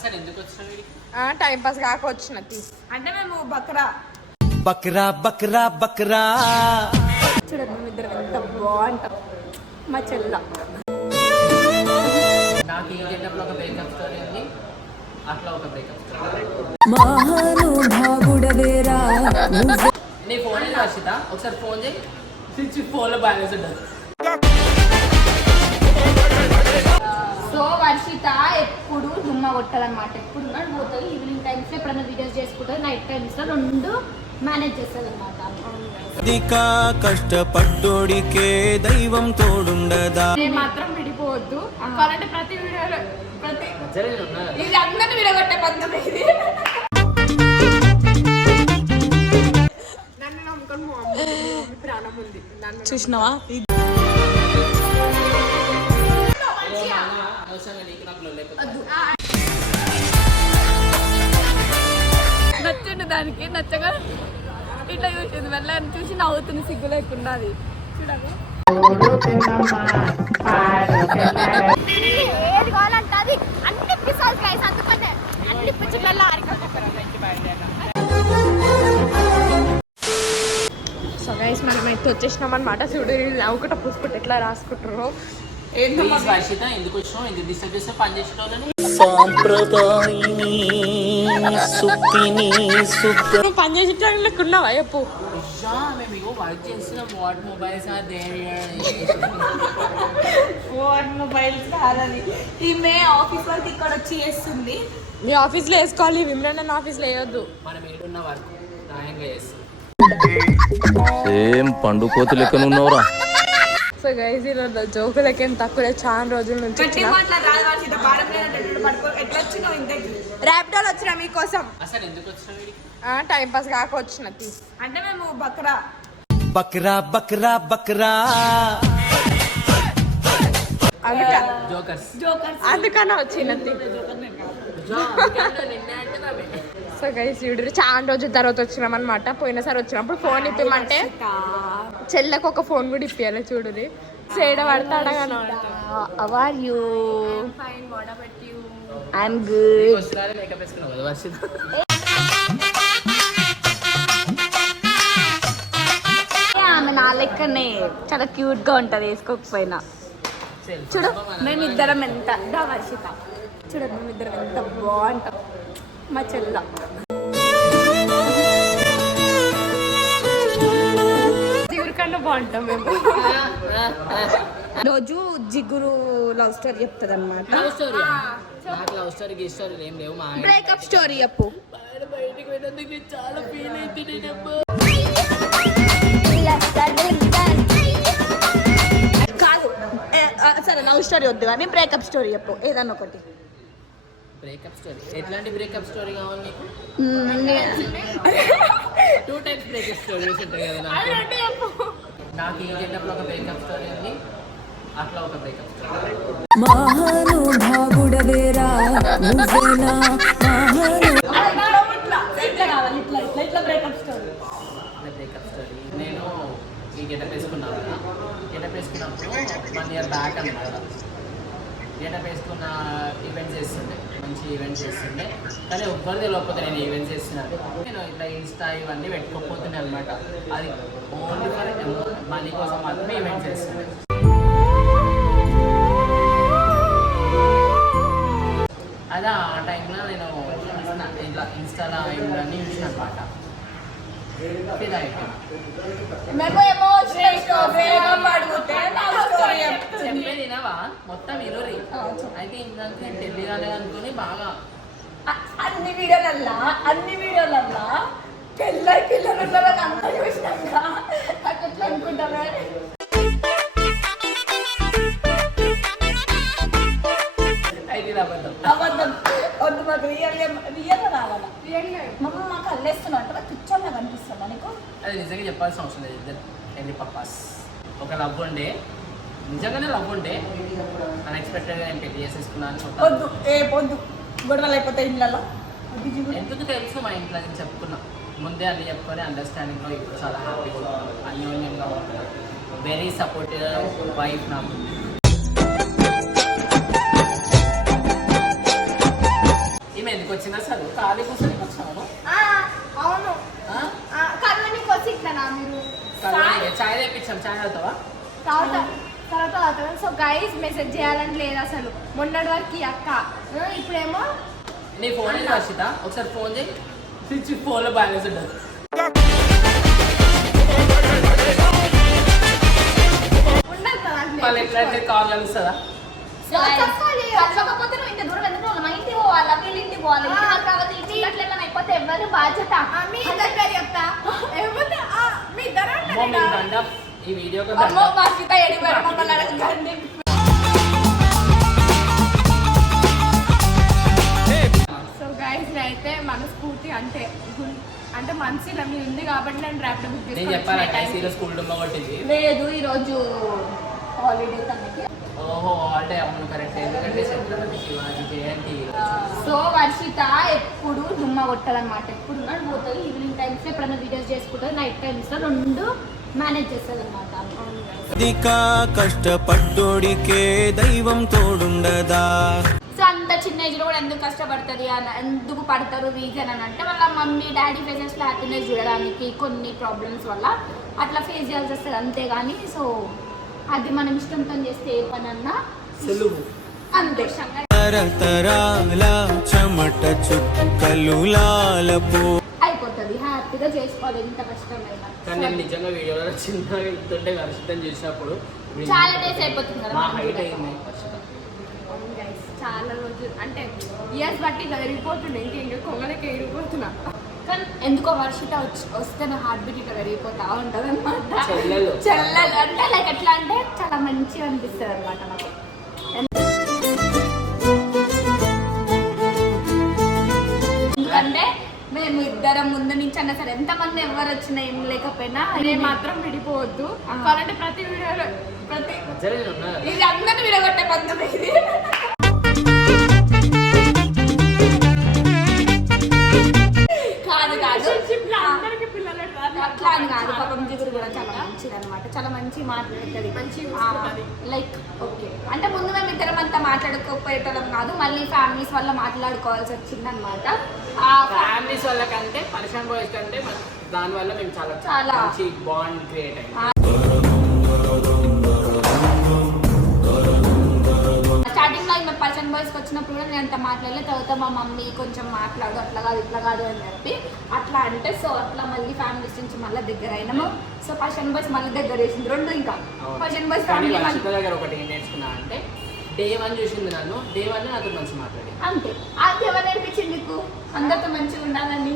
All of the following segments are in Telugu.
అసలు ఎందుకు వచ్చినావు? టైం పాస్ కాక వచ్చిన అంటే మేము బక్రా బక్రా బక్రా బక్రా చూడండి మేము ఇద్దరం ఎంత బాగుంటాం. మా చెల్ల నాకు ఈ గెటప్లో ఒక బ్రేకప్ స్టోరీ ఉంది, అట్లా ఒక బ్రేకప్ స్టోరీ. నీ ఫోన్ ఏది వర్షిత? ఒకసారి ఫోన్ చేయి. స్విచ్ ఫోన్లో బ్యాలెన్స్ ఉంటుంది. సో వర్షిత ఎప్పుడు దుమ్మ కొట్టదన్నమాట. ఎప్పుడు పోతుంది ఈవినింగ్ టైమ్స్ లో ఎప్పుడైనా వీడియోస్ చేసుకుంటుంది, నైట్ టైమ్స్ లో రెండు మేనేజ్ చేస్తుంది అనమాట. కష్టపడ్డోడికే దైవం తోడుండదా. మాత్రం విడిపోవద్దు కావాలంటే ప్రతి వీడియోలో ఇది అందరిని విడగొట్టే పద్ధతి ఇది. నన్ను నమ్ముకొని మా మమ్మీ ప్రాణం ఉంది. చూసినావా? నచ్చిండు దానికి, నచ్చగా ఇట్లా చూసింది. మళ్ళీ చూసి నవ్వుతుంది సిగ్గు లేకుండా. అది చూడగా ఏది కావాలంటే అది అన్ని పిసాలు ప్రైస్, అందుకనే అన్ని పిచ్చులలో సో గైస్ మనం అయితే వచ్చేసినాం అనమాట. చూడు ఒకట పూసుకుంటే ఎట్లా రాసుకుంటారు. ఏంటో వర్షిత ఎందుకు వచ్చినావు? ఎందుకు డిస్టర్బ్ చేస్తే పని చేసేటోళ్ళని. నువ్వు పని చేసేటప్పుడు ఉన్నావా చెప్పు. మేము ఇగో వర్క్ చేస్తున్నాం. What mobiles are there? What mobiles కాదని ఈమె ఆఫీస్ వర్క్ ఇక్కడ వచ్చి చేస్తుంది. మీ ఆఫీస్లో వేసుకోవాలి, విమ్రాన్ ఆఫీస్లో వేయొద్దు. మనం ఏడున్న వర్క్ న్యాయంగా చేస్తాం. సేమ్ పండు కోతి లెక్కన ఉన్నావురా. సో గైస్ ఈరోజు జోకులకి ఏం తక్కువ, చాలా రోజుల నుంచి ర్యాపిడోలో వచ్చినా మీకోసం. అసలు ఎందుకు వచ్చినావు? టైం పాస్ కాక వచ్చిన అంటే మేము బక్రా బక్రా బక్రా బక్రా అందుకనే వచ్చిన. సో గైస్ చూడు చాలా రోజుల తర్వాత వచ్చినాం అనమాట. పోయినసారి వచ్చినప్పుడు ఫోన్ ఇప్పమంటే చెల్లెకు ఒక ఫోన్ కూడా ఇప్పియాలి. చూడు సేడ పడతాడా. How are you? I'm good. Makeup వేసుకున్నావు కదా వర్షిత? ఆమె నా లెక్కనే చాలా క్యూట్ గా ఉంటది వేసుకోకపోయినా. చూడు మేమిద్దరం ఎంత వర్షిత, చూడండి మేమిద్దరం ఎంత బాగుంటాం. మా చెల్ల జిగురు బాగుంటాం మేము. రోజు జిగురు లవ్ స్టోరీ చెప్తుంది అనమాట. Love story? నాకు లవ్ స్టోరీ గి స్టోరీ ఏం లేవు. మా బ్రేకప్ స్టోరీ చెప్పు. బయటికి వెళ్ళేందుకు చాలా ఫీల్ అవుతుంది. కాదు సరే లవ్ స్టోరీ వద్దు కానీ బ్రేకప్ స్టోరీ చెప్పు ఏదన్నా ఒకటి. Breakup story? ఎట్లాంటి బ్రేకప్ స్టోరీ కావాలి నీకు? 2 టైప్స్ బ్రేకప్ స్టోరీస్ ఉంటాయి కదా. నాకు ఈ గెటప్లో ఒక బ్రేకప్ స్టోరీ ఉంది, అట్లా ఒక బ్రేకప్ స్టోరీ. బ్రేకప్ స్టోరీ నేను ఈ గెటప్ వేసుకున్నాను కదా. గెటప్ వేసుకున్నప్పుడు 1 year బ్యాక్ అన్నమాట. గెటప్ వేసుకున్న ఈవెంట్స్ చేస్తుండే, మంచి ఈవెంట్స్ చేస్తుండే. కానీ ఒక్కరు తెలియకపోతే నేను ఈవెంట్స్ చేస్తున్నాను. నేను ఇట్లా ఇన్స్టా ఇవన్నీ పెట్టుకోకపోతుండే అనమాట. అది ఓన్లీ ఫర్ మనీ కోసం మాత్రమే ఈవెంట్స్ చేస్తుండే. అదే ఆ టైంలో నేను ఇట్లా ఇన్స్టాలో ఇవన్నీ చూసిన అనమాట. చెప్పేదినవా మొత్తం ఇరురి అయితే ఇంకా నేను ఢిల్లీ రాలేదు అనుకుని బాగా అన్ని వీడియోలల్లా పిల్లలు అంతా చూసినాక అట్లా అనుకుంటామే. అబద్ధం వద్దు, మాకు రియల్గా రావాలా. మమ్మల్ని మాకు అల్లేస్తున్నావు అంటే పిచ్చోళ్ళగా కనిపిస్తుందా నీకు? అది నిజంగా చెప్పాల్సిన అవసరం లేదు. ఇద్దరు ఎన్ని పప్పాస్ ఒక లవ్ ఉండే, నిజంగానే లవ్ ఉండే, అన్ఎక్స్పెక్టెడ్గా నేను పెళ్లి చేసేసుకున్నాను. వద్దు పొద్దు గొడవలు అయిపోతాయి ఇళ్ళలో. ఎందుకు తెలుసు మా ఇంట్లో నేను చెప్పుకున్నా ముందే అన్ని చెప్పుకొని అండర్స్టాండింగ్లో ఇప్పుడు చాలా హ్యాపీగా ఉంటాను, అన్యోన్యంగా ఉంటాను. వెరీ సపోర్టివ్ వైఫ్ నాకు. మేము ఎందుకు వచ్చినా అసలు ఖాళీ కూర్చొని వచ్చాము. అవును కళ్ళని కొసిట్లనా మీరు చాయ్ తెప్పించాం. చాయ్ తాగుతావా? తర్వాత సో గైస్ మెసేజ్ చేయాలని లేదు అసలు మొన్నటి వరకు ఈ అక్క ఇప్పుడేమో నీ ఫోన్ ఏంటి వర్షిత? ఒకసారి ఫోన్ చేయి. స్విచ్ ఫోన్లో బ్యాలెన్స్ ఉంటుంది. వాళ్ళు ఎట్లయితే కాల్ కలుస్తుందా? కలవకపోతే నువ్వు ఇంత దూరం ఎందుకు మా ఇంటికి పోవాలా వీళ్ళ ఇంటికి పోవాలి కావాలి ఇంటి అట్లా ఏమైనా అయిపోతే ఎవరు బాధ్యత మీ దగ్గర చెప్తా మీ ఇద్దరు ఈ వీడియో సో గైస్ అయితే మనస్ఫూర్తి అంటే మనసులో మీ ఉంది కాబట్టి నేను ర్యాపిడో బుక్ నేను చెప్పాను స్కూల్ డుమ్మ కొట్టింది లేదు ఈరోజు హాలిడే తనకి. ఓహో హాలిడే అవును కరెక్ట్. ఎందుకంటే ఛత్రపతి శివాజీ జయంతి. సో వర్షిత ఎప్పుడు దుమ్మ కొట్టదన్నమాట. ఎప్పుడు పోతుంది ఈవినింగ్ టైమ్స్ ఎప్పుడైనా వీడియోస్ చేసుకుంటుంది, నైట్ టైమ్స్ లో రెండు మేనేజ్ చేస్తుంది అనమాట. కష్టపడ్డోడికే దైవం తోడుండదా. సో అంత చిన్న ఏజ్ లో కూడా ఎందుకు కష్టపడుతుంది అని ఎందుకు పడతారు రీజన్ అని అంటే వాళ్ళ మమ్మీ డాడీ ఫేసెస్ లో హ్యాపీనెస్ చూడడానికి కొన్ని ప్రాబ్లమ్స్ వల్ల అట్లా ఫేస్ చేయాల్సి వస్తుంది అంతేగాని సో అది మనం ఇష్టంతో చేస్తే ఏ పని అన్నా సులువు అంతే. తరతరాల చెమట చుక్కలు లాలపో అయిపోతుంది హ్యాపీగా చేసుకోవాలి ఎంత కష్టమైనా. కానీ నేను నిజంగా వీడియోలో చిన్నగా ఇస్తుంటే వర్షితం చూసినప్పుడు చాలా డేస్ అయిపోతుంది కదా మా హైట్ అయింది. చాలా రోజులు అంటే ఇయర్స్ బట్టి ఇలా పెరిగిపోతుండే ఇంకా కొంగలకి ఎగిరిపోతున్నా. కానీ ఎందుకో వర్షిత వస్తే నా హార్ట్ బీట్ ఇట్లా పెరిగిపోతా ఉంటుంది అనమాట. చెల్లెలు అంటే లైక్ ఎట్లా అంటే చాలా మంచిగా అనిపిస్తుంది అనమాట నాకు. ఎందుకంటే మేము ఇద్దరం ముందు నుంచి అన్న సరే ఎంతమంది ఎవరు వచ్చినా ఏం లేకపోయినా నేను మాత్రం విడిపోవద్దు. కావాలంటే ప్రతి వీడియోలో ఇది అందరిని విడగొట్టే పద్ధతి ఇది. అట్లా అని కాదు, పాపం జిగురు కూడా చాలా మంచిది అనమాట. చాలా మంచి మాట్లాడుతుంది లైక్ ఓకే అంటే ముందు మేము ఇద్దరం అంతా మాట్లాడుకోపోయేటోళ్ళం కాదు, మళ్ళీ ఫ్యామిలీస్ వల్ల మాట్లాడుకోవాల్సి వచ్చింది అనమాట. ఫ్యామిలీస్ వల్ల కంటే పర్సనల్ బాయ్స్ కంటే దాని వల్ల మేము చాలా మంచి బాండ్ క్రియేట్ అయింది. స్టార్టింగ్ లో మేము పర్సన్ బాయ్స్కి వచ్చినప్పుడు కూడా నేను అంత మాట్లాడలేదు. తర్వాత మా మమ్మీ కొంచెం మాట్లాడు అట్లా కాదు ఇట్లా కాదు అని చెప్పి అట్లా అంటే సో అట్లా మళ్ళీ ఫ్యామిలీస్ నుంచి మళ్ళీ దగ్గర అయినాము. సో పర్సన్ బాయ్స్ మళ్ళీ దగ్గర వేసింది రెండు. ఇంకా పర్సన్ బాయ్స్ ఫ్యామిలీ దగ్గర ఒకటి ఏం నేర్చుకున్నా అంటే డే 1 చూసింది నన్ను, డే 1 నాతో మంచి మాట్లాడి అంతే. అది ఎవరు నేర్పించింది నీకు అందరితో మంచిగా ఉండాలని?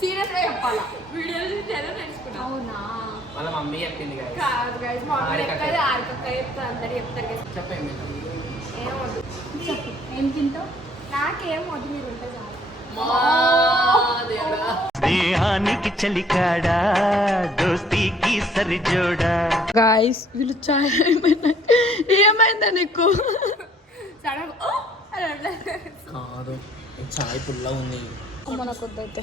సీరియస్ గా చెప్పాలా? వీడియోలు చూసి ఏదో నేర్చుకున్నా. అవునా? వాళ్ళ మమ్మీ చెప్పింది కాదు గైస్ మమ్మీ చెప్తారు ఆరికక్క చెప్తారు అందరు చెప్తారు. చెప్పండి ఏమొద్దు చెప్పు ఏం తింటావు? నాకేం వద్దు మీరు ఉంటే చాలు. దేహానికి చలికాడా దోస్తీకి సరిజోడా. గాయస్ వీళ్ళు చాయ్ ఏమైందా నీకు? కాదు చాయ్ పుల్ల ఉంది. మనకొద్దైతే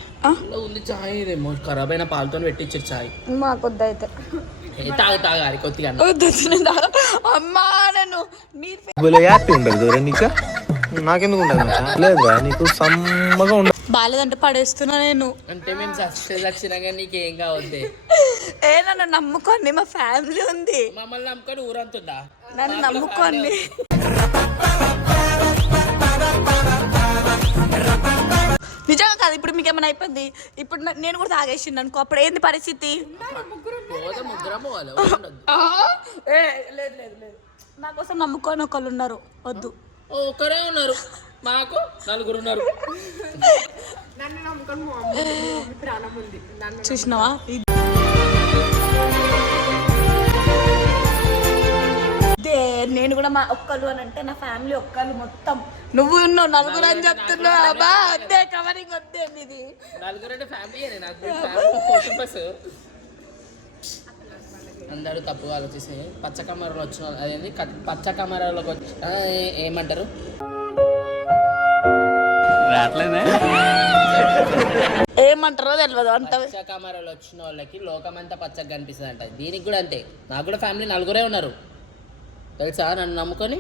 ఉంది చాయ్ ఏమో ఖరాబ్ అయిన పాలతో పెట్టించారు చాయ్. మాకొద్దైతే తాగాలి కొద్దిగా అమ్మా నన్ను ఉండదు నీకు నాకెందుకు ఉండదు లేదా నీకు సమ్మగా ఉండదు. బాలేదంటే పడేస్తున్నా నేను. అంటే మేము వచ్చినా కానీ నీకేం కావద్దే. నన్ను నమ్ముకోండి, మా ఫ్యామిలీ ఉంది. మమ్మల్ని నమ్ముకొని ఊరంతుందా? నన్ను నమ్ముకోండి. నిజంగా కాదు. ఇప్పుడు మీకు ఏమైనా అయిపోయింది, ఇప్పుడు నేను కూడా తాగేసింది అనుకో, అప్పుడు ఏంది పరిస్థితి? లేదు లేదు లేదు, నా కోసం నమ్ముకొని ఒకళ్ళు ఉన్నారు. వద్దు ఒకరే ఉన్నారు, మాకు 4 ఉన్నారు. నన్ను నమ్ముకొని ప్రాణం ఉంది. చూసినావా? నేను కూడా మా ఒక్కళ్ళు అని అంటే నా ఫ్యామిలీ ఒక్కళ్ళు మొత్తం. నువ్వు ఉన్నావు 4 అని చెప్తున్నావు. అబ్బా వద్దే, కవరింగ్ వద్దే. ఇది 4 అంటే ఫ్యామిలీ. అందరూ తప్పుగా ఆలోచిస్తే పచ్చ కెమెరాలో వచ్చిన అదేంది పచ్చ కెమెరాలోకి వచ్చి ఏమంటారు రావట్లేదే. ఏం ఏమంటారో తెలియదు అంటారు. పచ్చ కెమెరాలు వచ్చిన వాళ్ళకి లోకం అంతా పచ్చగా కనిపిస్తుంది అంట. దీనికి కూడా అంతే. నాకు కూడా ఫ్యామిలీ 4 ఉన్నారు తెలుసా, నన్ను నమ్ముకొని.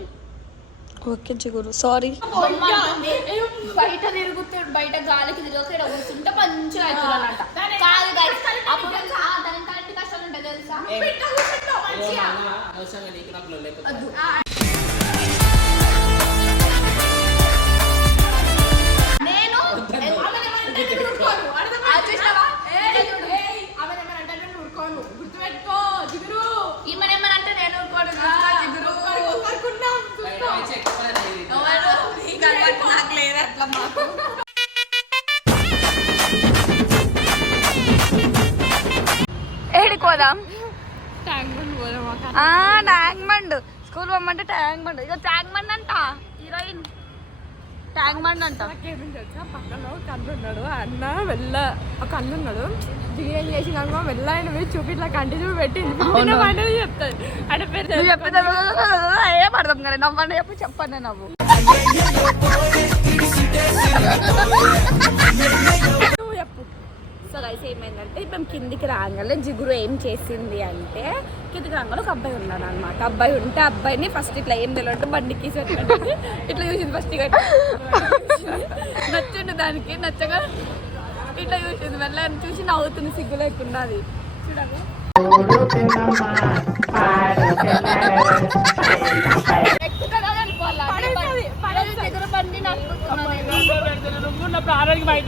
ఓకే జిగురు సారీ. బయట తిరుగుతాడు, బయట గాలికి తిరుగుతాడు, కూర్చుంటే మంచిగా అవుతుందంట. కాదు గైస్, అప్పుడు దానికి కరెక్ట్ కష్టాలు ఉంటాయి తెలుసా. అవసరంగా నీకు నాకు లేకపోతే నేను గుర్తుపెట్టుకో జిగురు. ఈమెనేమనంటే నేను నాకు లేదు అట్లా. మాకు ఏడికి పోదాం? Tank Bund. స్కూల్ పోమంటే ట్యాంక్ బండ్. ఇక ట్యాంక్ బండ్ అంట హీరోయిన్. ట్యాంక్ బండ్ అంట. పక్కన కన్నున్నాడు అన్న వెళ్ళ ఒక అన్నున్నాడు. బిర్యానీ చేసిన వెళ్ళాయన మీరు చూపి ఇట్లా కంటిన్యూ పెట్టి చెప్తాను అంటే పేరు చెప్పిన ఏం అర్థం కదా. నవ్వండి చెప్పండి నవ్వు. సో గైస్ ఏమైందంటే ఇప్పుడు కిందికి రాగానే జిగురు ఏం చేసింది అంటే, కిందికి రాగానే ఒక అబ్బాయి ఉన్నాడు అనమాట. అబ్బాయి ఉంటే అబ్బాయిని ఫస్ట్ ఇట్లా ఏం తెలియదు బండికి ఇట్లా చూసింది. ఫస్ట్ నచ్చిండు దానికి. నచ్చగా ఇట్లా చూసింది. వెళ్ళని చూసి నవ్వుతుంది సిగ్గు లేకుండా. అది చూడకు ప్రాణానికి బయట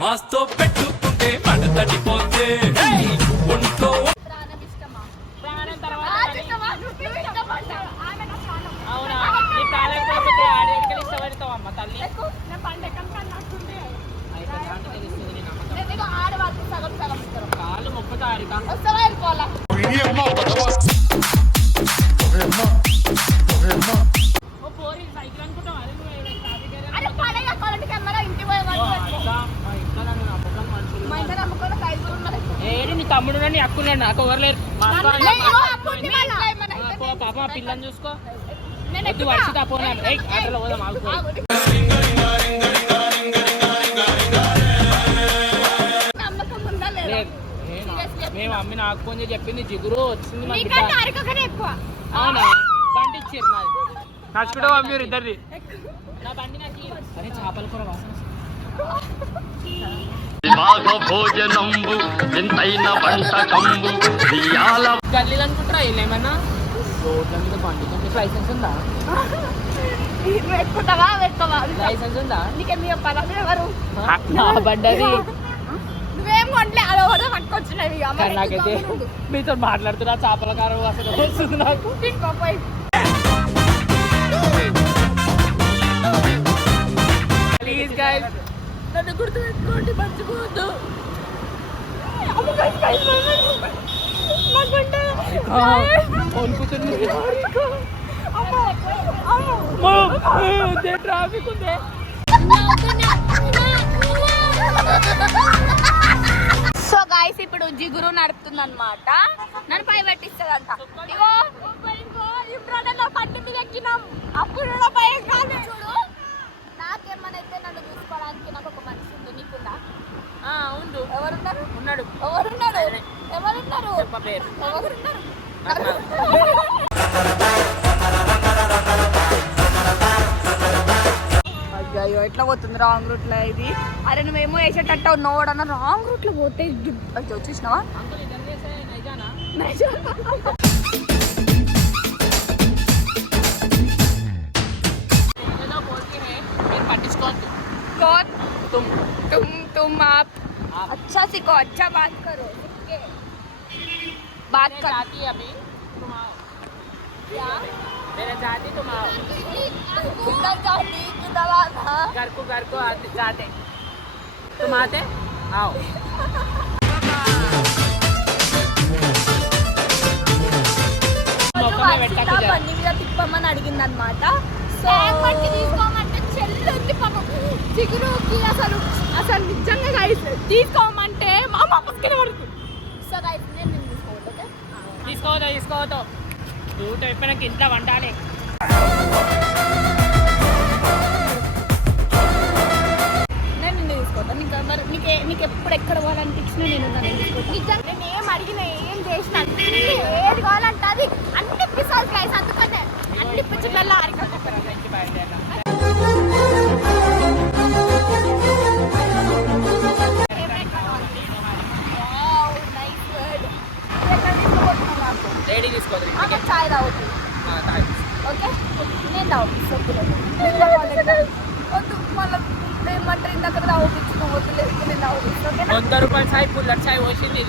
మాస్తో పెట్టుకుంటే మడతడిపోతే ఒంట్లో కాళ్ళు మొక్కుతారు. ఏడు నీ తమ్ముడు నీ అక్కున్నాడు, నాకు ఎవరు లేరు. పాప పిల్లని చూసుకో. వర్షిత పోనాడు ఆటలో పోదాం. మేము అమ్మి నాకు ఫోన్ చేసి చెప్పింది జిగురు వచ్చింది. అవునా బండి ఇచ్చారు నాది. నచ్చుకుంటా మీరు ఇద్దరిది. నా బండి నాకు అరే చేపల కూర వాసన. గల్లీలు అనుకుంటారా వీళ్ళు ఏమన్నా? రోడ్ల మీద బండి నీకు లైసెన్స్ ఉందా? లైసెన్స్ ఉందా? బండి నాకైతే మీతో మాట్లాడుతున్నా చేపల కారం అసలు వస్తుంది నాకు. ప్లీజ్ గైస్ నన్ను గుర్తుపెట్టుకోండి, మర్చిపోవద్దు. ట్రాఫిక్ ఉంది. సో గైస్ ఇప్పుడు జిగురు నడుపుతుంది అనమాట. నన్ను పై పెట్టిస్తుందంట. ఇగో పంటి మీద ఎక్కినాం. అప్పుడు భయం కాదు. చూడు నాకేమనైతే నన్ను చూసుకోవడానికి నాకు ఒక మనిషి ఉంది. నీకున్నా? ఉండు. ఎవరున్నారు? ఉన్నాడు. ఎవరున్నారు? ఎవరున్నారు? ఎవరున్నారు? అయ్యో ఎట్లా పోతుంది రాంగ్ రూట్ లో ఇది. అరే నువ్వేమో వేసేటట్టు నోడన్నా రాంగ్ రూట్ లో పోతే చూసినావా? तुम आप अच्छा सीखो, अच्छा बात करो. बात कर. अभी तुम आओ. क्या? मेरा जाती तुम आओ. किधर जाती? किधर आना? घर को आते जाते. तुम आते? आओ. బండి మీద తిప్పమని అడిగింది అనమాట. సో తీసుకోమంటే చెల్లి పాపం జిగురుకి అసలు నిజంగా తీసుకోమంటే మా అమ్మ పక్కనే పడుతుంది. సో గైస్ నేను తీసుకోవద్దు. ఓకే తీసుకోవద్దు డ్యూటీ అయిపోయినాక ఇంట్లో వండాలి. నేను నిన్ను తీసుకోవద్దు. నీకు ఎప్పుడు ఎక్కడ పోవాలనిపించినా నేను ఏం అడిగినా ఏం చేసినా ఏది కావాలంటే అది అన్ని పిసాలు గైస్. అందుకనే అన్ని పిచ్చులలో లేడీ తీసుకోదు చాయ్ తాగుతుంది. ఓకే నేను తాగుతాను. వద్దు మళ్ళీ ఏమంటారు ఇందాక తాగుపించుకో వద్దు లేదు నేను తాగుతాను. 100 రూపాయలు చాయ్ పుల్లర్ చాయ్ వచ్చింది.